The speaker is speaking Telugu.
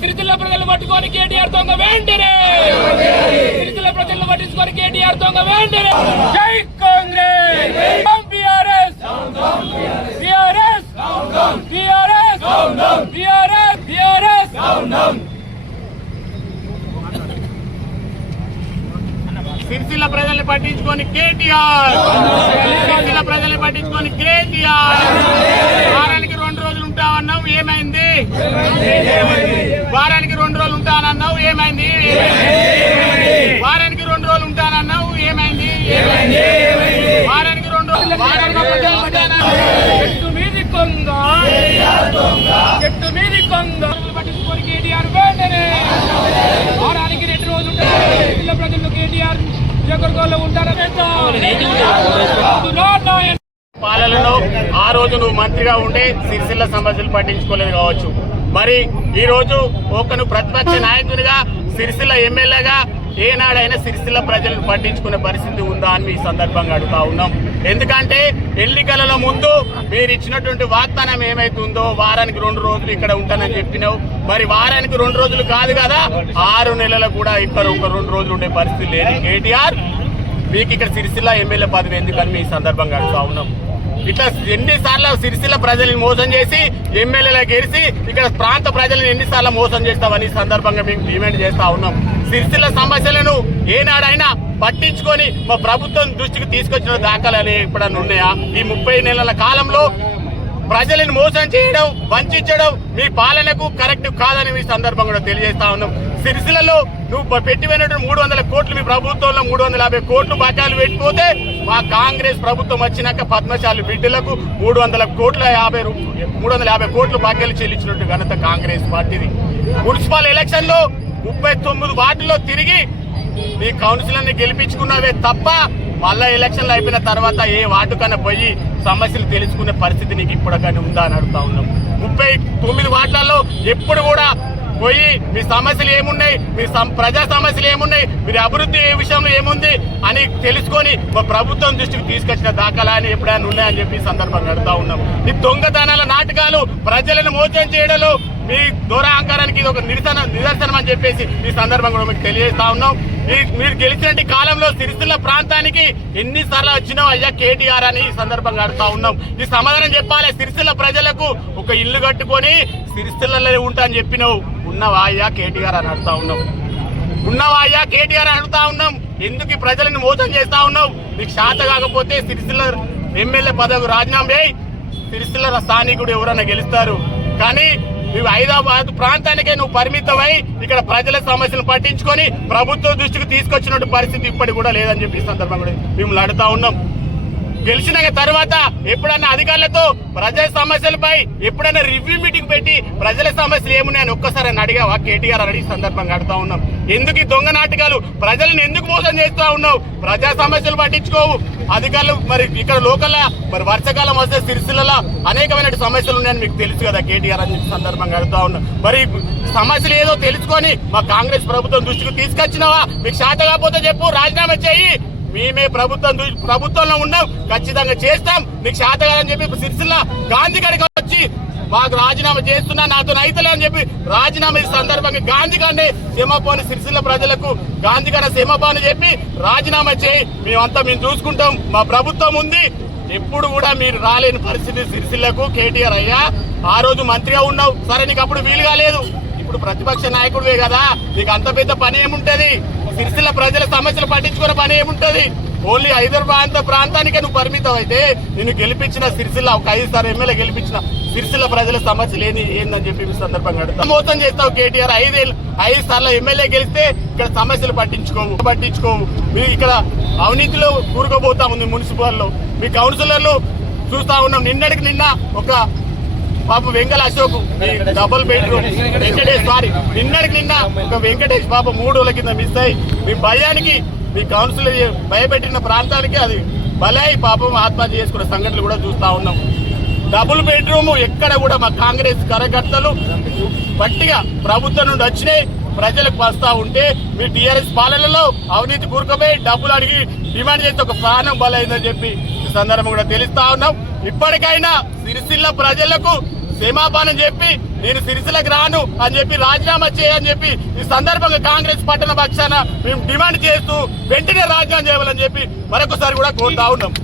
సిరిసిల్ల ప్రజలు పట్టుకొని కేటీఆర్ దొంగ వెంటనే, సిరిసిల్ల ప్రజలను పట్టించుకొని కేటీఆర్ దొంగ వెంటనే. జై Congress, BRS, BRS, BRS, BRS, BRS. Sircilla ప్రజల్ని పట్టించుకొని కేటీఆర్, సిరిసిల్ల ప్రజల్ని పట్టించుకొని కేటీఆర్. వారానికి 2 రోజులు ఉంటామన్నావు, ఏమైంది? వారానికి 2 రోజులు ఉంటానన్నావు, ఏమైంది? వారానికి 2 రోజులు ఉంటానన్నావు, ఏమైంది? వారానికి 2 రోజులు చెట్టు మీది కొంగ, చెట్టు మీది కొంగ పట్టించుకొని కేటీఆర్ వెంటనే. వారానికి 2 రోజులు ఉంటారు ప్రజలు కేటీఆర్ పాలనలో ఆ రోజు నువ్వు మంత్రిగా ఉండే సిరిసిల్ల సమస్యలు పట్టించుకోలేదు కావచ్చు. మరి ఈ రోజు ఒకను ప్రతిపక్ష నాయకుడిగా సిరిసిల్ల ఎమ్మెల్యేగా ఏనాడైనా సిరిసిల్ల ప్రజలను పట్టించుకునే పరిస్థితి ఉందా అని ఈ సందర్భంగా అడుగుతా ఉన్నాం. ఎందుకంటే ఎన్నికల ముందు మీరు ఇచ్చినటువంటి వాగ్దానం ఏమైతుందో వారానికి 2 రోజులు ఇక్కడ ఉంటానని చెప్పినావు. మరి వారానికి 2 రోజులు కాదు కదా, 6 నెలలు కూడా ఇక్కడ ఒక 2 రోజులు ఉండే పరిస్థితి లేదు. కేటీఆర్ మీకు ఇక్కడ సిరిసిల్ల ఎమ్మెల్యే పదవి ఎందుకని మీ సందర్భంగా అడుగుతా ఉన్నాం. ఇట్లా ఎన్నిసార్లు సిరిసిల్ల ప్రజల్ని మోసం చేసి ఎమ్మెల్యేలా గెలిచి ఇక్కడ ప్రాంత ప్రజలను ఎన్నిసార్లు మోసం చేస్తామని సందర్భంగా మేము డిమాండ్ చేస్తా ఉన్నాం. సిరిసిల్ల సమస్యలను ఏనాడైనా పట్టించుకొని మా ప్రభుత్వం దృష్టికి తీసుకొచ్చిన దాఖలాలు ఎప్పుడన్నా ఉన్నాయా? ఈ 30 నెలల కాలంలో ప్రజలను మోసం చేయడం, వంచడం మీ పాలనకు కరెక్ట్ కాదని మీ సందర్భంగా తెలియజేస్తా ఉన్నాం. సిరిసిల్లలో నువ్వు పెట్టిపోయినటువంటి 300 కోట్లు మీ ప్రభుత్వంలో 350 కోట్లు బకాయిలు పెట్టిపోతే మా కాంగ్రెస్ ప్రభుత్వం వచ్చినాక పద్మశాలి బిడ్డలకు 350 కోట్లు బకాయిలు చెల్లించినట్టు ఘనత కాంగ్రెస్ పార్టీది. మున్సిపల్ ఎలక్షన్ లో 39 వార్డుల్లో తిరిగి నీ కౌన్సిలర్ని గెలిపించుకున్నావే తప్ప మళ్ళా ఎలక్షన్లు అయిపోయిన తర్వాత ఏ వార్డు కన్నా పోయి సమస్యలు తెలుసుకునే పరిస్థితి నీకు ఇప్పుడు కానీ ఉందా అని అడుగుతా ఉన్నాం. 39 వార్డులలో ఎప్పుడు కూడా పోయి మీ సమస్యలు ఏమున్నాయి, మీ ప్రజా సమస్యలు ఏమున్నాయి, మీరు అభివృద్ధి ఏ విషయంలో ఏముంది అని తెలుసుకొని మా ప్రభుత్వం దృష్టికి తీసుకొచ్చిన దాఖలా అని ఎప్పుడైనా ఉన్నాయని చెప్పి సందర్భంగా అడుగుతా ఉన్నాం. ఈ దొంగతనాల నాటకాలు, ప్రజలను మోసం చేయడంలో మీ దూరాంకారానికి ఇది ఒక నిదర్శనం అని చెప్పేసి ఈ సందర్భంగా మీకు తెలియజేస్తా ఉన్నాం. మీరు గెలిచినట్టు కాలంలో సిరిసిల్ల ప్రాంతానికి ఎన్నిసార్లు వచ్చినావు అయ్యా కేటీఆర్ అని ఈ సందర్భంగా అడుగుతా ఉన్నాం. ఈ సమాధానం చెప్పాలి. సిరిసిల్ల ప్రజలకు ఒక ఇల్లు కట్టుకొని సిరిసిల్లలో ఉంటా అని చెప్పినావు, ఉన్నవా అయ్యా కేటీఆర్ అని అడుగుతా ఉన్నాం. ఉన్నవా అయ్యా కేటీఆర్ అని అడుగుతా ఉన్నాం. ఎందుకు ఈ ప్రజలను మోసం చేస్తా ఉన్నావు? నీకు శాత కాకపోతే సిరిసిల్ల ఎమ్మెల్యే పదవి రాజీనామా చేయి, సిరిసిల్ల స్థానికుడు ఎవరైనా గెలుస్తారు. కానీ నువ్వు హైదరాబాద్ ప్రాంతానికే నువ్వు పరిమితమై ఇక్కడ ప్రజల సమస్యలు పట్టించుకొని ప్రభుత్వ దృష్టికి తీసుకొచ్చినట్టు పరిస్థితి ఇప్పటికి కూడా లేదని చెప్పి సందర్భంగా మేము అడుగుతా ఉన్నాం. గెలిచిన తర్వాత ఎప్పుడైనా అధికారులతో ప్రజల సమస్యలపై ఎప్పుడైనా రివ్యూ మీటింగ్ పెట్టి ప్రజల సమస్యలు ఏమున్నాయని ఒక్కసారి అడిగావా కేటీఆర్ అని సందర్భంగా అడుగుతా ఉన్నాం. ఎందుకు ఈ దొంగ నాటకాలు? ప్రజలను ఎందుకు మోసం చేస్తా ఉన్నావు? ప్రజా సమస్యలు పట్టించుకోవు అధికారులు. మరి ఇక్కడ లోకల్ మరి వర్షాకాలం వస్తే సిరిసిల్లలో అనేకమైన సమస్యలు ఉన్నాయని మీకు తెలుసు కదా కేటీఆర్ అని సందర్భంగా అడుగుతా ఉన్నాం. మరి సమస్యలు ఏదో తెలుసుకొని మా కాంగ్రెస్ ప్రభుత్వం దృష్టికి తీసుకొచ్చినావా? మీకు శాత కాకపోతే చెప్పు, రాజీనామా చేయి. మేమే ప్రభుత్వంలో ఉన్నాం, ఖచ్చితంగా చేస్తాం. నీకు శాత కాదని చెప్పి సిరిసిల్ల గాంధీ గడికి వచ్చి మాకు రాజీనామా చేస్తున్నా, నాతో నైతలే అని చెప్పి రాజీనామా ఈ సందర్భంగా గాంధీ గండి క్షమాపణ సిరిసిల్ల ప్రజలకు గాంధీ గడ క్షమాపణ చెప్పి రాజీనామా చేయి. మేము చూసుకుంటాం, మా ప్రభుత్వం ఉంది. ఎప్పుడు కూడా మీరు రాలేని పరిస్థితి సిరిసిల్లకు. కేటీఆర్ అయ్యా ఆ రోజు మంత్రిగా ఉన్నావు, సరే నీకు అప్పుడు వీలు కాలేదు. ఇప్పుడు ప్రతిపక్ష నాయకుడివే కదా, నీకు అంత పెద్ద పని ఏముంటది? సిరిసిల్ల ప్రజల సమస్యలు పట్టించుకునే పని ఏముంటది? ఓన్లీ హైదరాబాద్ ప్రాంతానికే నువ్వు పరిమితం అయితే నిన్ను గెలిపించిన సిరిసిల్ల ఒక 5 సార్లు ఎమ్మెల్యే గెలిపించిన సిరిసిల్ల ప్రజల సమస్యలు ఏందని చెప్పి సందర్భంగా మోసం చేస్తావు కేటీఆర్. 5 సార్లు ఎమ్మెల్యే గెలిస్తే ఇక్కడ సమస్యలు పట్టించుకోవు. మీరు ఇక్కడ అవినీతిలో కూరుకోబోతా ఉంది మున్సిపల్లో. మీ కౌన్సిలర్లు చూస్తా ఉన్నాం. నిన్న ఒక పాప వెంకల అశోక్ డబుల్ బెడ్రూమ్ నిన్న ఒక వెంకటేష్ పాప 3 రోజుల కింద మిస్ అయ్యి మీ భయానికి మీ కౌన్సిలర్ భయపెట్టిన ప్రాంతానికి అది బలై పాపం ఆత్మహత్య చేసుకున్న సంఘటనలు కూడా చూస్తా ఉన్నాం. డబుల్ బెడ్రూమ్ ఎక్కడ కూడా మా కాంగ్రెస్ కార్యకర్తలు పట్టిగా ప్రభుత్వం నుండి వచ్చినాయి ప్రజలకు వస్తా ఉంటే మీ టీఆర్ఎస్ పాలనలో అవినీతి కూరుకుపోయి డబ్బులు అడిగి డిమాండ్ చేస్తే ఒక ప్రాణం బలైందని చెప్పి ఈ సందర్భం కూడా తెలుస్తా ఉన్నాం. ఇప్పటికైనా సిరిసిల్ల ప్రజలకు క్షమాపణ చెప్పి నేను సిరిసిల్లకు రాను అని చెప్పి రాజీనామా చేయని చెప్పి ఈ సందర్భంగా కాంగ్రెస్ పట్టణ పక్షాన మేము డిమాండ్ చేస్తూ వెంటనే రాజీనామా చేయాలని చెప్పి మరొకసారి కూడా కోరుతా ఉన్నాం.